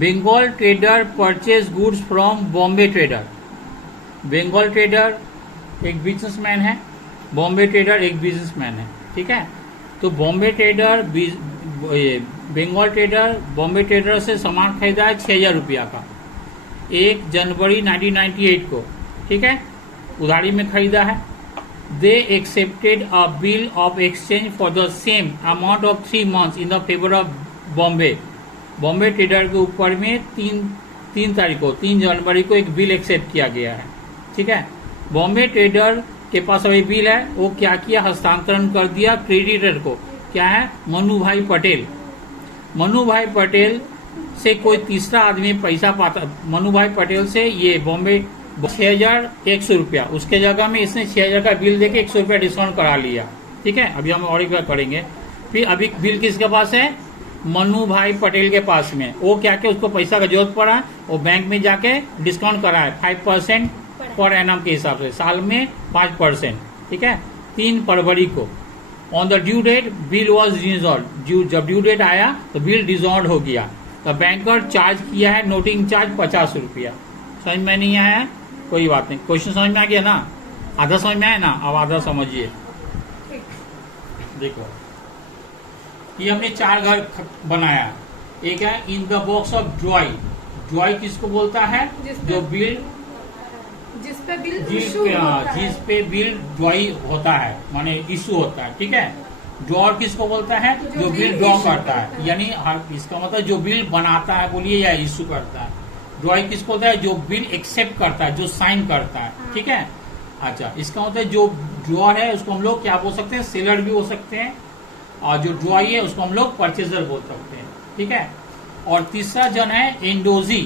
Bengal trader purchase goods from Bombay trader. Bengal trader एक businessman है, Bombay trader एक बिजनेसमैन है, ठीक है। तो Bombay trader Bengal trader Bombay trader से सामान खरीदा है 6,000 रुपया का 1 जनवरी 1998 को, ठीक है, उधारी में खरीदा है। They accepted a bill of exchange for the same amount of 3 months in the favour of Bombay. Bombay trader के ऊपर में 3 तारीख को 3 जनवरी को एक बिल एक्सेप्ट किया गया है, ठीक है। बॉम्बे ट्रेडर के पास अभी बिल है, वो क्या किया, हस्तांतरण कर दिया क्रेडिटर को, क्या है, मनु भाई पटेल। मनु भाई पटेल से कोई तीसरा आदमी पैसा पाता, मनु भाई पटेल से ये बॉम्बे 6,100 रुपया, उसके जगह में इसने 6,000 का बिल देके 100 रुपया डिस्काउंट करा लिया, ठीक है। अभी हम और एक बार करेंगे। फिर अभी बिल किसके पास है, मनु भाई पटेल के पास में। वो क्या क्या उसको पैसा का जरूरत पड़ा, वो बैंक में जाके डिस्काउंट करा है 5% पर एनम के हिसाब से, साल में 5%, ठीक है। 3 फरवरी को on the due date bill was dissolve. जब ड्यू डेट आया तो बिल डिसॉल्व हो गया। तो बैंकर चार्ज किया है नोटिंग चार्ज 50 रुपया। समझ में नहीं आया, कोई बात नहीं, क्वेश्चन समझ में आ गया ना, आधा समझ में आया ना, अब आधा समझिए। देखो ये हमने 4 घर बनाया। एक है इन द बॉक्स ऑफ ड्रॉई। ड्रॉई किसको बोलता है, जो बिल जिस पे बिल ड्रॉई होता है, माने इशू होता है, ठीक है। ड्रॉर किसको बोलता है, जो बिल ड्रॉ करता है, यानी इसका मतलब जो बिल बनाता है बोलिए या इशू करता है। ड्रॉई किसको होता है, जो बिल एक्सेप्ट करता है, जो साइन करता है, ठीक है। अच्छा, इसका मतलब जो ड्रॉर है उसको हम लोग क्या बोल सकते हैं, सेलर भी हो सकते हैं, और जो ड्रॉई है उसको हम लोग परचेजर बोल सकते हैं, ठीक है। और तीसरा जन है एंडोजी।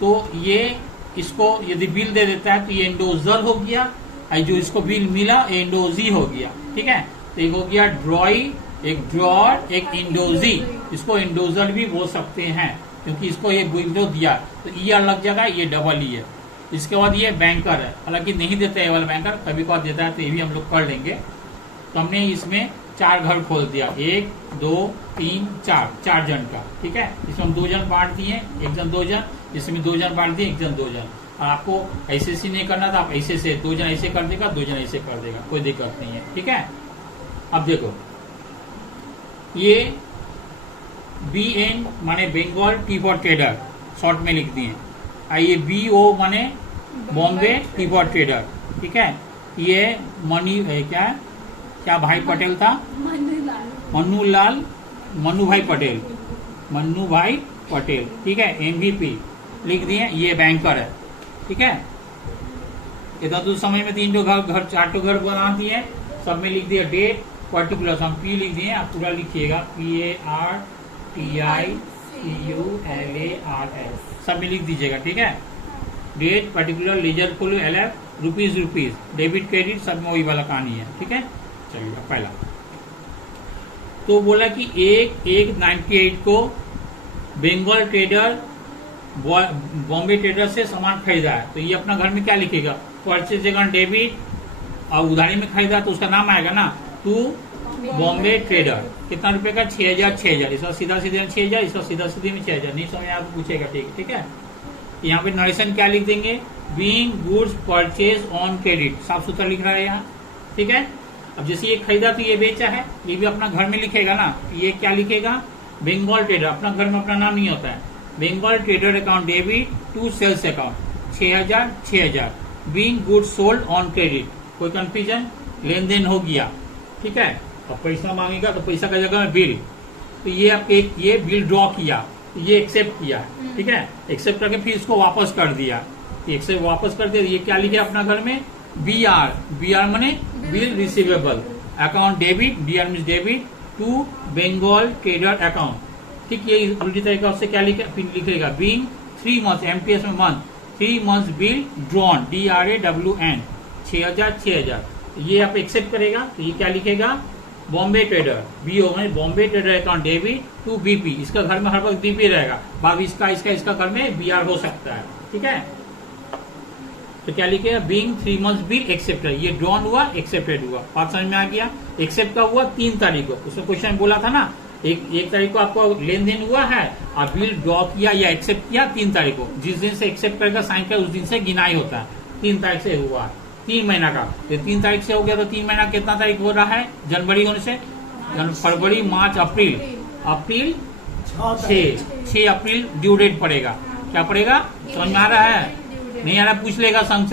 तो ये इसको यदि बिल दे देता है तो ये एंडोजर हो गया, और जो इसको बिल मिला एंडोजी हो गया, ठीक है। तो एक हो गया ड्रॉई, एक ड्रॉर, एक एंडोजी। इसको एंडोजर भी बोल सकते हैं क्योंकि इसको ये विंडो दिया तो ई आर लग जाएगा, ये डबल ई है। इसके बाद ये बैंकर है, हालांकि नहीं देता है वाला बैंकर, कभी कभार देता है, तो ये भी हम लोग कर लेंगे। तो हमने इसमें 4 घर खोल दिया, 1 2 3 4 जन का, ठीक है। इसमें हम 2 जन बांट दिए, 1 जन 2 जन, इसमें 2 जन बांट दिए, 1 जन 2 जन। और आपको ऐसे से नहीं करना था, आप ऐसे से 2 जन ऐसे कर देगा, 2 जन ऐसे कर देगा, कोई दिक्कत नहीं है, ठीक है। अब देखो ये BN माने Bengal T for trader, short में लिख दिए। ये BO माने बॉम्बे टी फॉर ट्रेडर, ठीक है। ये क्या भाई पटेल था, मनु भाई पटेल, ठीक है। MVP लिख दिए, ये बैंकर है, ठीक है। इधर तो समय में 3 घर 4 घर बना दिए, सब में लिख दिया डेट पर्टिकुलर, हम P लिख दिए, आप पूरा लिखिएगा PARTICULARS, सब में लिख दीजिएगा, ठीक है। Date particular ledger folio LF rupees, debit credit सब में वही वाला कहानी है, ठीक है। चलिए पहला तो बोला कि 1/1/98 को बंगाल ट्रेडर बॉम्बे ट्रेडर से सामान खरीदा है, तो ये अपना घर में क्या लिखेगा, परचेज अकाउंट डेबिट, और उधारी में खरीदा तो उसका नाम आएगा ना, टू बॉम्बे ट्रेडर। कितना रुपए का, 6,000, इसका सीधा सीधे में 6,000, इसका सीधा सीधे में 6,000, नहीं समझ आपको पूछेगा, ठीक है। यहाँ पे नरेशन क्या लिख देंगे, being goods purchase on credit, साफ सुथरा लिख रहा है यहाँ, ठीक है। अब जैसे ये खरीदा तो ये बेचा है, ये भी अपना घर में लिखेगा ना, ये क्या लिखेगा, बंगाल ट्रेडर, अपना घर में अपना नाम नहीं होता है, Bengal trader account debit to sales account 6,000, being goods sold on credit, कोई कंफ्यूजन, लेन देन हो गया, ठीक है। अब पैसा मांगेगा तो पैसा का जगह में बिल, तो ये आपके ये बिल ड्रॉ किया, ये एक्सेप्ट किया, ठीक है। एक्सेप्ट करके फिर इसको वापस कर दिया, एक्सेप्ट वापस कर दिया, ये क्या लिखे अपना घर में, BR माने bill receivable, account debit, DR means debit, to Bengal trader account, ठीक। ये उल्टी तरीका से क्या लिखेगा, बीइंग 3 months, MTS में month, 3 months bill drawn, DRAWN 6,000, ये आप एक्सेप्ट करेगा तो ये क्या लिखेगा, बॉम्बे ट्रेडर, BO में Bombay trader account debit to BP, इसका घर में हर वक्त BP रहेगा, बाकी इसका घर में BR हो सकता है, ठीक है। तो क्या लिखेगा, बीइंग 3 months बिल एक्सेप्टेड, ये ड्रॉन हुआ, एक्सेप्टेड हुआ, बात समझ में आ गया। एक्सेप्ट का हुआ 3 तारीख को, उसमें क्वेश्चन बोला था ना, एक तारीख को आपको लेन देन हुआ है और बिल ड्रॉ किया या एक्सेप्ट किया 3 तारीख को। जिस दिन से एक्सेप्ट करेगा साइन कर उस दिन से गिनाई होता है। 3 तारीख से हुआ 3 महीना का, तो 3 तारीख से हो गया तो 3 महीना कितना तारीख हो रहा है? जनवरी होने से फरवरी मार्च अप्रैल 6 अप्रैल ड्यू डेट पड़ेगा। क्या पड़ेगा? समझ में आ रहा है? नहीं आ रहा पूछ लेगा संग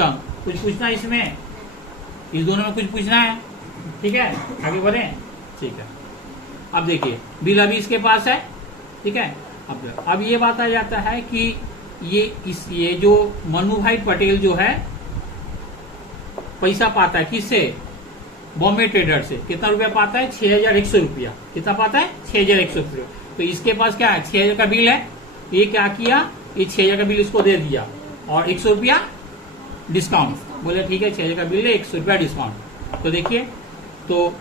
कुछ पूछना है इसमें, इस दोनों में कुछ पूछना है? ठीक है, आगे बढ़े। ठीक है, अब देखिए बिल अभी इसके पास है। ठीक है, अब ये बात आ जाता है कि ये जो मनु भाई पटेल जो है पैसा पाता है किससे? बॉम्बे ट्रेडर से। कितना रुपया पाता है? 6100 रुपया। कितना पाता है? 6100 रुपया। तो इसके पास क्या है? 6000 का बिल है। ये क्या किया? ये 6000 का बिल इसको दे दिया और 100 रुपया डिस्काउंट। बोले ठीक है 6000 का बिल है, 100 रुपया डिस्काउंट। तो देखिए, तो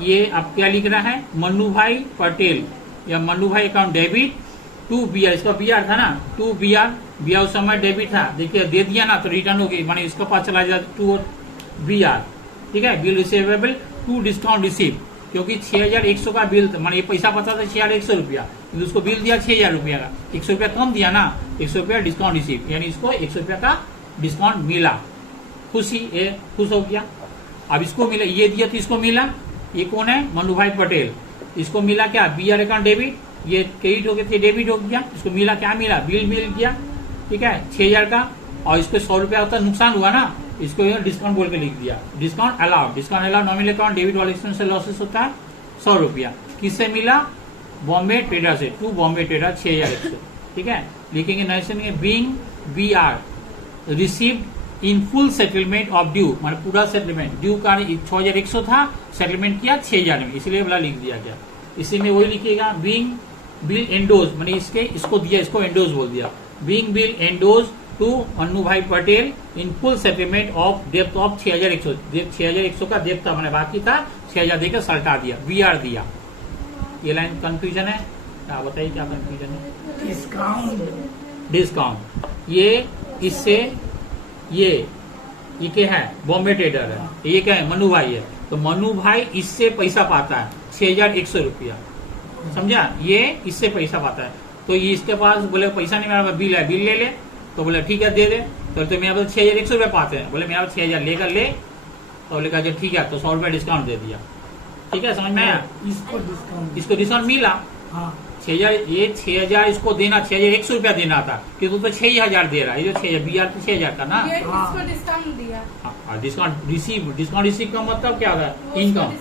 ये आप क्या लिख रहा है? मनु भाई पटेल या मनु भाई अकाउंट डेबिट टू BR। इसका BR था ना, टू BR उस समय डेबिट था। देखिए दे दिया ना तो रिटर्न हो गई, माने इसका पास चला जाता टू BR। ठीक है, bill receivable to discount receive, क्योंकि 6100 का बिल माने ये पैसा पता था 6100 रुपया, उसको बिल दिया 6000 रुपया का, 100 रुपया कम दिया ना, 100 रुपया डिस्काउंट रिसीव, यानी इसको 100 रुपया का डिस्काउंट मिला। खुशी, ये खुश हो गया। अब इसको मिला, ये दिया तो इसको मिला। ये कौन है? मनु भाई पटेल। इसको मिला क्या? BR account debit. ये क्रेडिट हो गया, डेबिट हो गया। इसको मिला क्या? मिला बिल मिल गया। ठीक है, 6000 का, और इसको 100 रुपया होता नुकसान हुआ ना, इसको डिस्काउंट बोल के लिख दिया। Discount allowed, discount allowed nominal account debit वाले एक्सपेंस से लॉसेस होता है 100 रुपया। किससे मिला? बॉम्बे ट्रेडर से, टू बॉम्बे ट्रेडर 6100। ठीक है, लिखेंगे नरेशन में being BR received in full settlement of due, मतलब पूरा सेटलमेंट ड्यू का 6100 था, सेटलमेंट किया 6000 में, इसलिए वाला लिख दिया गया। इसी में वही लिखिएगा बीइंग बिल एंडोज, मैंने इसको दिया, इसको एंडोज बोल दिया। Being bill endorse to Manu bhai Patel in full settlement of डेप्थ ऑफ 6100। 6100 का डेप्थ था, मैंने बाकी था 6000 देकर सल्टा दिया, BR दिया। ये लाइन कंफ्यूजन है क्या? बताइए क्या कंफ्यूजन है? डिस्काउंट ये इससे ये क्या है? बॉम्बे ट्रेडर है। ये क्या है? मनु भाई है। तो मनु भाई इससे पैसा पाता है 6100 रुपया, समझा? ये इससे पैसा पाता है। तो ये इसके पास बोले पैसा नहीं, मेरा बिल है, बिल ले ले। तो बोले ठीक है दे दे। तो मेरे पास 6100 रुपया पाते हैं, बोले मेरे पास 6000 लेकर ले। तो बोले कहा ठीक है, तो 100 रुपया डिस्काउंट दे दिया। ठीक है, समझ में आया? इसको डिस्काउंट मिला। हाँ, 6000 इसको देना, 6100 रुपया देना था, किंतु तो 6000 दे रहा है। ये जो 6000 BR तो 6000 का ना, इसको डिस्काउंट दिया। डिस्काउंट रिसीव का मतलब क्या होता है? इनकम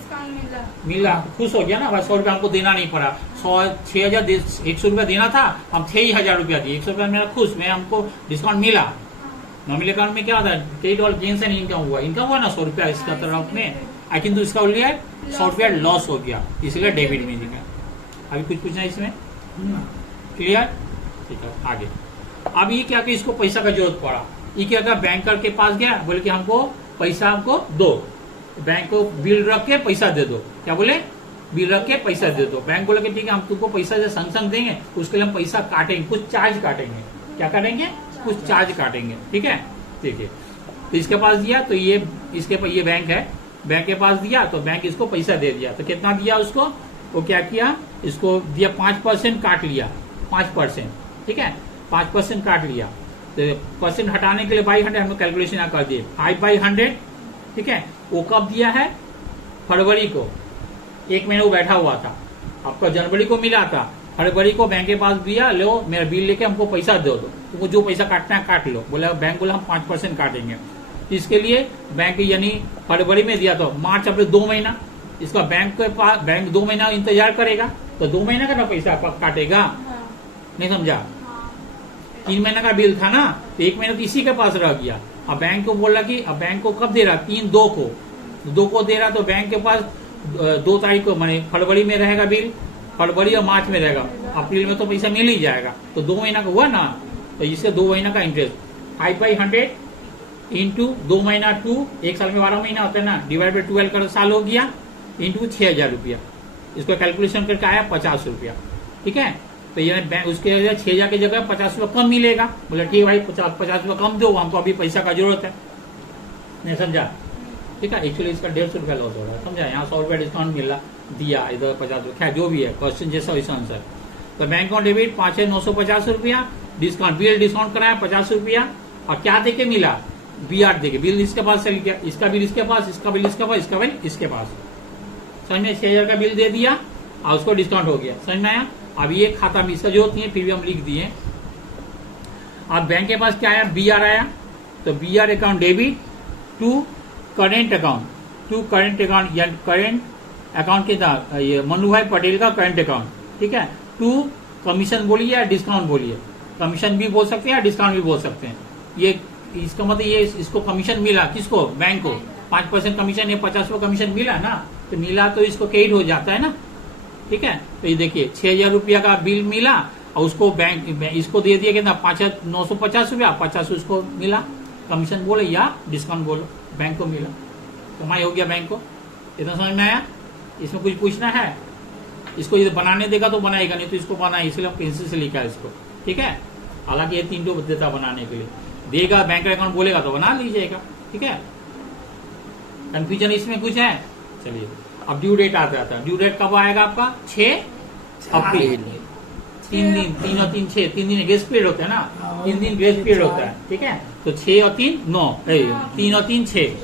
मिला, खुश हो गया ना भाई, 100 रुपया हमको देना नहीं पड़ा। 6000 100 रुपया देना था, हम 6000 रुपया दिए, 100 रुपया मेरा खुश, मैं हमको डिस्काउंट मिला। नॉमिनल अकाउंट में क्या होता है? क्रेडिट और गेन्स एंड इनकम हुआ, इनकम हुआ ना 100 रुपया इसका तरफ में, किंतु इसका बोलिए 100 रुपया लॉस हो गया, इसलिए डेबिट में लिखा। अभी कुछ पूछना है इसमें? क्लियर? ठीक है, आगे। अब ये क्या कि इसको पैसा का जरूरत पड़ा, ये क्या था? बैंकर के पास गया, बोले कि हमको पैसा हमको दो, बैंक को बिल रख के पैसा दे दो। क्या बोले? बिल रख के पैसा दे दो। बैंक बोले कि ठीक है हम तुमको पैसा जो संग देंगे, उसके लिए हम पैसा काटेंगे, कुछ चार्ज काटेंगे। क्या काटेंगे? कुछ चार्ज काटेंगे। ठीक है, देखिए तो इसके पास दिया, तो ये ये बैंक है, बैंक के पास दिया तो बैंक इसको पैसा दे दिया। तो कितना दिया उसको? वो क्या किया? इसको दिया 5% काट लिया, 5%। ठीक है, 5% काट लिया। तो परसेंट हटाने के लिए बाई 100 हम कैलकुलेशन कर दिए, 5/100। ठीक है, वो कब दिया है? फरवरी को, 1 महीने वो बैठा हुआ था, आपका जनवरी को मिला था, फरवरी को बैंक के पास दिया, लो मेरा बिल लेके हमको पैसा दे दो, तुमको जो पैसा काटना है काट लो। बोला बैंक बोला हम 5% काटेंगे। इसके लिए बैंक यानी फरवरी में दिया तो मार्च अप्रैल 2 महीना, इसका बैंक के पास, बैंक 2 महीना इंतजार करेगा, तो 2 महीना का ना पैसा काटेगा। नहीं समझा? 3 महीना का बिल था ना, तो 1 महीना तो इसी के पास रह गया। अब बैंक को बोला कि अब बैंक को कब दे रहा? 3/2 को, 2 को दे रहा, तो बैंक के पास 2 तारीख को माने फरवरी में रहेगा बिल, फरवरी और मार्च में रहेगा, अप्रैल में तो पैसा मिल ही जाएगा। तो 2 महीना का हुआ ना, तो इससे 2 महीना का इंटरेस्ट 5/100 इंटू 2 महीना 2, 1 साल में 12 महीना होता है ना, डिवाइड बाई 12 का साल हो गया, इंटू 6000 रुपया। इसको कैलकुलेशन करके आया 50 रुपया। ठीक है, तो ये उसके 6000 की जगह 50 रुपया कम मिलेगा। बोला ठीक है भाई 50 रुपया कम दो, हमको अभी पैसा का जरूरत है। नहीं समझा? ठीक है। एक्चुअली इसका 150 रुपया लॉस हो रहा है, समझा। यहाँ 100 रुपया डिस्काउंट मिला दिया, इधर 50 रुपया, जो भी है क्वेश्चन जैसा वैसा आंसर। तो बैंक अकाउंट डेबिट 5,950 रुपया, डिस्काउंट बिल डिस्काउंट कराया 50 रुपया, और क्या देके मिला, BR देके। बिल इसके पास चल गया, इसका बिल इसके पास, इसका बिल इसके पास, इसका बिल इसके पास, समझ में। 6,000 का बिल दे दिया और उसको डिस्काउंट हो गया, समझ में आया। अब ये खाता में इसका जरूरत नहीं है, फिर भी हम लिख दिए। अब बैंक के पास क्या आया, BR आया, तो BR account debit to current account, to current account, या करेंट अकाउंट के साथ ये मनु भाई पटेल का करेंट अकाउंट, ठीक है। टू कमीशन बोलिए या डिस्काउंट बोलिए, कमीशन भी बोल सकते हैं या डिस्काउंट भी बोल सकते हैं। ये इसका मतलब ये इसको कमीशन मिला, किसको, बैंक को 5% कमीशन या 50% कमीशन मिला ना, तो मिला तो इसको क्रेडिट हो जाता है ना, ठीक है। तो ये देखिए 6,000 रुपया का बिल मिला और उसको बैंक इसको दे दिया कितना, 5,950 रुपया, 50 उसको मिला, कमीशन बोले या डिस्काउंट बोलो, बैंक को मिला, कमाई हो गया बैंक को। इतना समझ में आया। इसमें कुछ पूछना है, इसको ये बनाने देगा तो बनाएगा, नहीं तो इसको बनाए, इसलिए हम पेंसिल से लिखा है इसको, ठीक है। हालांकि ये 3 देता बनाने के लिए, देगा बैंक अकाउंट बोलेगा तो बना लीजिएगा, ठीक है। कंफ्यूजन इसमें कुछ है, चलिए। अब ड्यू डेट आता है, ड्यू डेट कब आएगा आपका, 6 अप्रैल। 3 दिन, 3 और 3 6, 3 दिन ग्रेस पीरियड होता है ना, 3 दिन ग्रेस पीरियड होता है, ठीक है। तो 6 और 3 9, 3 और 3 6,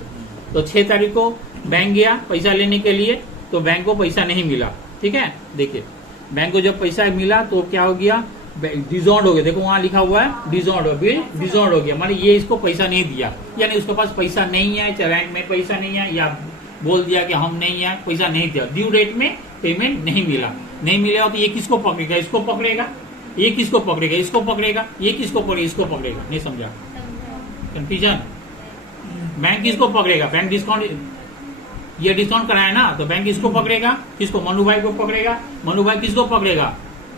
तो 6 तारीख को बैंक गया पैसा लेने के लिए, तो बैंक को पैसा नहीं मिला, ठीक है। देखिए बैंक को जब पैसा मिला तो क्या हो गया, डिजॉन्ड हो गया, देखो वहां लिखा हुआ है डिजॉन्ड हो, बिल डिजॉन्ड हो गया, माने ये इसको पैसा नहीं दिया, यानी उसके पास पैसा नहीं है, चाहे बैंक में पैसा नहीं है, या बोल दिया कि हम नहीं है, पैसा नहीं दिया, ड्यू डेट में पेमेंट नहीं मिला, नहीं मिलेगा तो ये किसको पकड़ेगा, इसको पकड़ेगा, ये किसको पकड़ेगा, इसको पकड़ेगा, ये किसको पकड़ेगा, इसको पकड़ेगा। नहीं समझा, कंफ्यूजन। बैंक किसको पकड़ेगा, बैंक डिस्काउंट, ये डिस्काउंट कराया ना, तो बैंक इसको पकड़ेगा, किसको, मनु भाई को पकड़ेगा, मनु भाई किसको पकड़ेगा,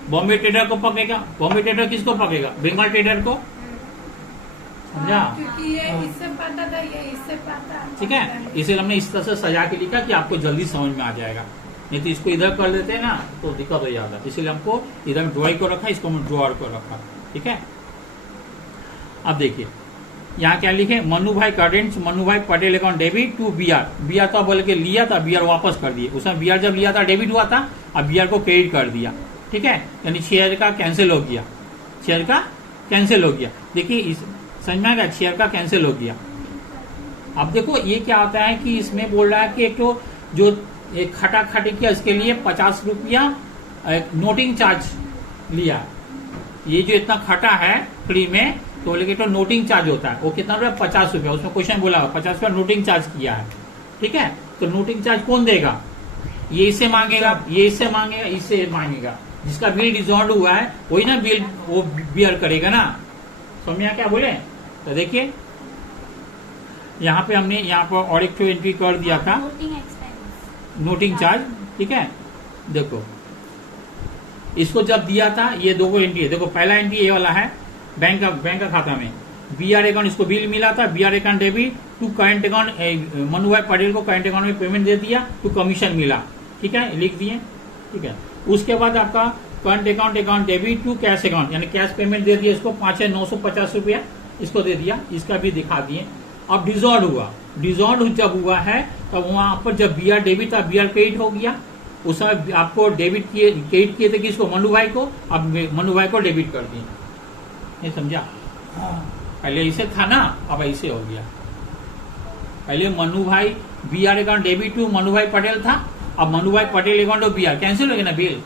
बॉम्बे ट्रेडर को पकड़ेगा, बॉम्बे ट्रेडर किसको पकड़ेगा, बंगाल ट्रेडर को, समझा। क्योंकि ये इससे पता था, ये इससे पता, ठीक है। इसीलिए हमने इस तरह से सजा के लिखा कि आपको जल्दी समझ में आ जाएगा, नहीं तो इसको इधर कर देते हैं ना तो दिक्कत हो जाता है, इसीलिए हमको इधर ड्रॉइंग को रखा, इसको हम ड्रॉअर को रखा, ठीक है। अब देखिए यहाँ क्या लिखे, मनु भाई current, Manu bhai Patel account debit to BR, BR तो बोल के लिया था, BR वापस कर दिए, उसमें BR जब लिया था डेबिट हुआ था, अब BR को क्रेडिट कर दिया, ठीक है। यानी 6,000 का कैंसिल हो गया, 6,000 का कैंसिल हो गया। देखिए समझ में आएगा, 6,000 का कैंसिल हो गया। अब देखो ये क्या होता है कि इसमें बोल रहा है कि एक तो जो एक खटा खटी किया इसके लिए 50 रुपया नोटिंग चार्ज लिया, ये जो इतना खटा है फ्री में, तो बोले तो नोटिंग चार्ज होता है, वो कितना रुपया, 50 रुपया, उसमें क्वेश्चन बोला 50 रुपया नोटिंग चार्ज किया है, ठीक है। तो नोटिंग चार्ज कौन देगा, ये इससे मांगेगा, ये इससे मांगेगा, इससे मांगेगा, जिसका बिल डिसऑर्डर हुआ है वही ना बिल वो बियर करेगा ना, समझ क्या बोले। तो देखिए यहाँ पे हमने यहाँ पर और एक एंट्री कर दिया था, नोटिंग चार्ज, ठीक है। देखो इसको जब दिया था, ये 2 एंट्री है, देखो पहला एंट्री ये वाला है, बैंक का खाता में BR अकाउंट, इसको बिल मिला था, BR account debit to current account, Manu bhai Patel को करंट अकाउंट में पेमेंट दे दिया, टू कमीशन मिला, ठीक है, लिख दिए, ठीक है। उसके बाद आपका current account debit to cash account, यानी कैश पेमेंट दे दिया, इसको 5,950 रुपया इसको दे दिया, इसका भी दिखा दिए। अब डिसऑर्डर हुआ, डिसऑर्डर जब हुआ है तब वहां पर जब BR डेबिट था, BR क्रेडिट हो गया, उस समय आपको डेबिट किए, क्रेडिट किए थे किसको, मनु भाई को, अब मनु भाई को डेबिट कर दिए, नहीं समझा। पहले ऐसे था ना, अब ऐसे हो गया, पहले Manu bhai BR account debit to Manu bhai Patel था, अब मनु भाई पटेल अकाउंट और BR कैंसिल हो गया ना, बिल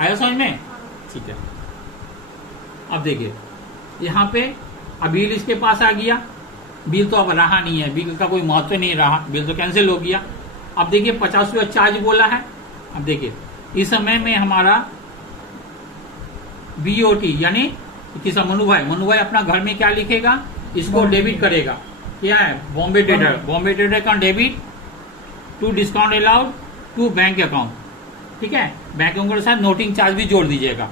आया समझ में, ठीक है। अब देखिए यहाँ पे अब बिल इसके पास आ गया, बिल तो अब रहा नहीं है, बिल का कोई महत्व नहीं रहा, बिल तो कैंसिल हो गया। अब देखिए 50 रुपया चार्ज बोला है, अब देखिए इस समय में हमारा BOT यानी किसा, मनु भाई अपना घर में क्या लिखेगा, इसको डेबिट करेगा, क्या है, Bombay trader account debit to discount allowed to bank account, ठीक है। बैंक अकाउंट के साथ नोटिंग चार्ज भी जोड़ दीजिएगा,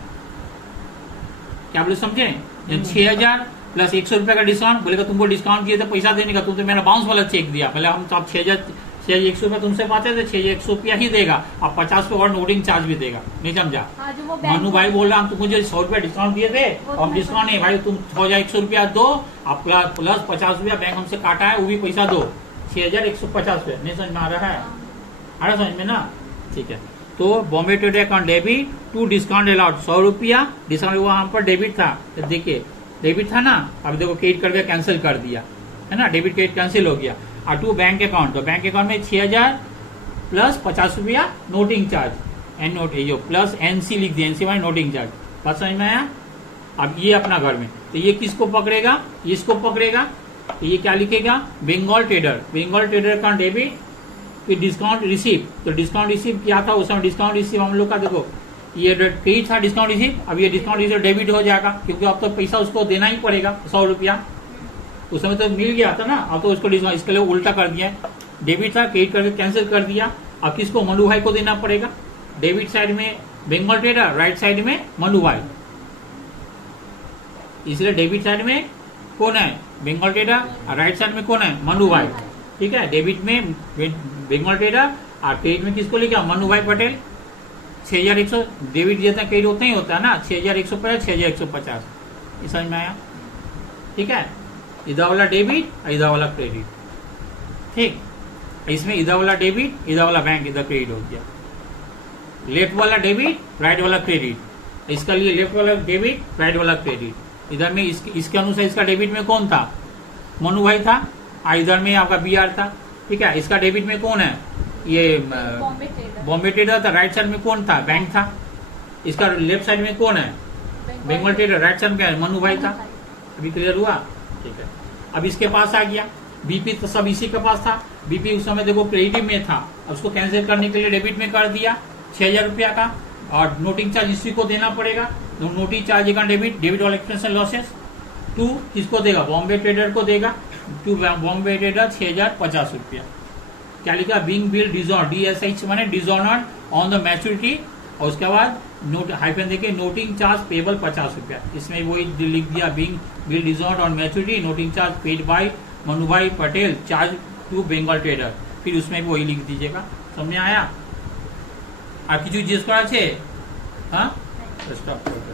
क्या बोले समझे, 6,000 प्लस 100 रुपया का डिस्काउंट, बोलेगा तुमको डिस्काउंट दिए थे पैसा देने का, तुम तो मेरा बाउंस वाला चेक दिया, पहले हम तो आप 6,100 रुपया तुमसे पाते थे, 6,100 रुपया ही देगा, अब 50 रुपया और नोटिंग चार्ज भी देगा, नहीं समझा। मनु भाई बोल रहा हम तुमको जो 100 रुपया डिस्काउंट दिए थे, अब डिस्काउंट नहीं भाई, तुम 6,100 रुपया दो, अब प्लस 50 रुपया बैंक हमसे काटा है, वो भी पैसा दो, 6150 नहीं समझ में आ रहा है? आ रहा समझ में ना? ठीक है। तो Bombay trade account debit to discount allowed 100 रुपया, डिस्काउंट वहां पर डेबिट था, तो देखिए डेबिट था ना, अब देखो क्रेडिट करके कैंसिल कर दिया है ना, डेबिट क्रेडिट कैंसिल हो गया। और टू बैंक अकाउंट, तो बैंक अकाउंट में 6000 प्लस 50 रुपया नोटिंग चार्ज, एन नोट ये प्लस एनसी लिख दिया, एनसी माने नोटिंग चार्ज। बात समझ में आया? अब ये अपना घर में, तो ये किसको पकड़ेगा? इसको पकड़ेगा। तो ये क्या लिखेगा? Bengal trader, Bengal trader account debit फिर डिस्काउंट रिसीव, तो डिस्काउंट रिसीव क्या था उस समय? डिस्काउंट रिसीव हम लोग का देखो ये क्रेडिट था डिस्काउंट रिसीव, अब ये डिस्काउंट रिसीव डेबिट हो जाएगा, क्योंकि अब तो पैसा उसको देना ही पड़ेगा 100 रुपया, उस समय तो मिल गया था ना, अब तो उसको डिस्काउंट, इसके लिए उल्टा कर दिया, डेबिट था क्रेडिट करके कैंसिल कर दिया। अब किसको? मनु भाई को देना पड़ेगा। डेबिट साइड में बंगाल ट्रेडर, राइट साइड में मनु भाई, इसलिए डेबिट साइड में कौन है? बंगाल ट्रेडर, और राइट साइड में कौन है? मनु भाई। ठीक है, डेबिट में बंगाल ट्रेडर और क्रेडिट में किसको लिखा? मनु भाई पटेल। 6100 डेबिट जितना क्रेडिट उतना ही होता है ना, 6150 6150, ये समझ में आया? ठीक है, इधर वाला डेबिट और इधर वाला क्रेडिट। ठीक, इसमें इधर वाला डेबिट, इधर वाला बैंक, इधर क्रेडिट हो गया। लेफ्ट वाला डेबिट, राइट वाला क्रेडिट, इसका लिए लेफ्ट वाला डेबिट, राइट वाला क्रेडिट। इधर में इसके अनुसार इसका डेबिट में कौन था? मनु भाई था, और इधर में आपका बीआर था। ठीक है, इसका डेबिट में कौन है? ये बॉम्बे ट्रेडर था, राइट साइड में कौन था? बैंक था। इसका लेफ्ट साइड में कौन है? बंगाल ट्रेडर, राइट साइड में मनु भाई था। अभी क्लियर हुआ? ठीक है, अब इसके पास आ गया बीपी, तो सब इसी के पास था। बीपी उस समय देखो क्रेडिट में था, अब उसको कैंसिल करने के लिए डेबिट में कर दिया 6000 रुपया का, और नोटिंग चार्ज इसी को देना पड़ेगा। तो नोटिंग चार्ज का डेबिट वाला एक्सपेंस लॉसेस टू किसको देगा? बॉम्बे ट्रेडर को देगा। टू बॉम्बे ट्रेडर 6050 रुपया। क्या लिखा? बीइंग बिल डिजॉन, DSH माने डिजॉनर ऑन द मैच्योरिटी, और उसके बाद नोट हाइफन देके नोटिंग चार्ज पेबल 50 रुपया। इसमें वही लिख दिया, being bill dishonour on maturity, noting charge paid by Manu bhai Patel, charge to Bengal trader, फिर उसमें वही लिख दीजिएगा। समझ में आया? আর কিছু জিজ্ঞেস করা আছে? হ্যাঁ, স্টপ করতে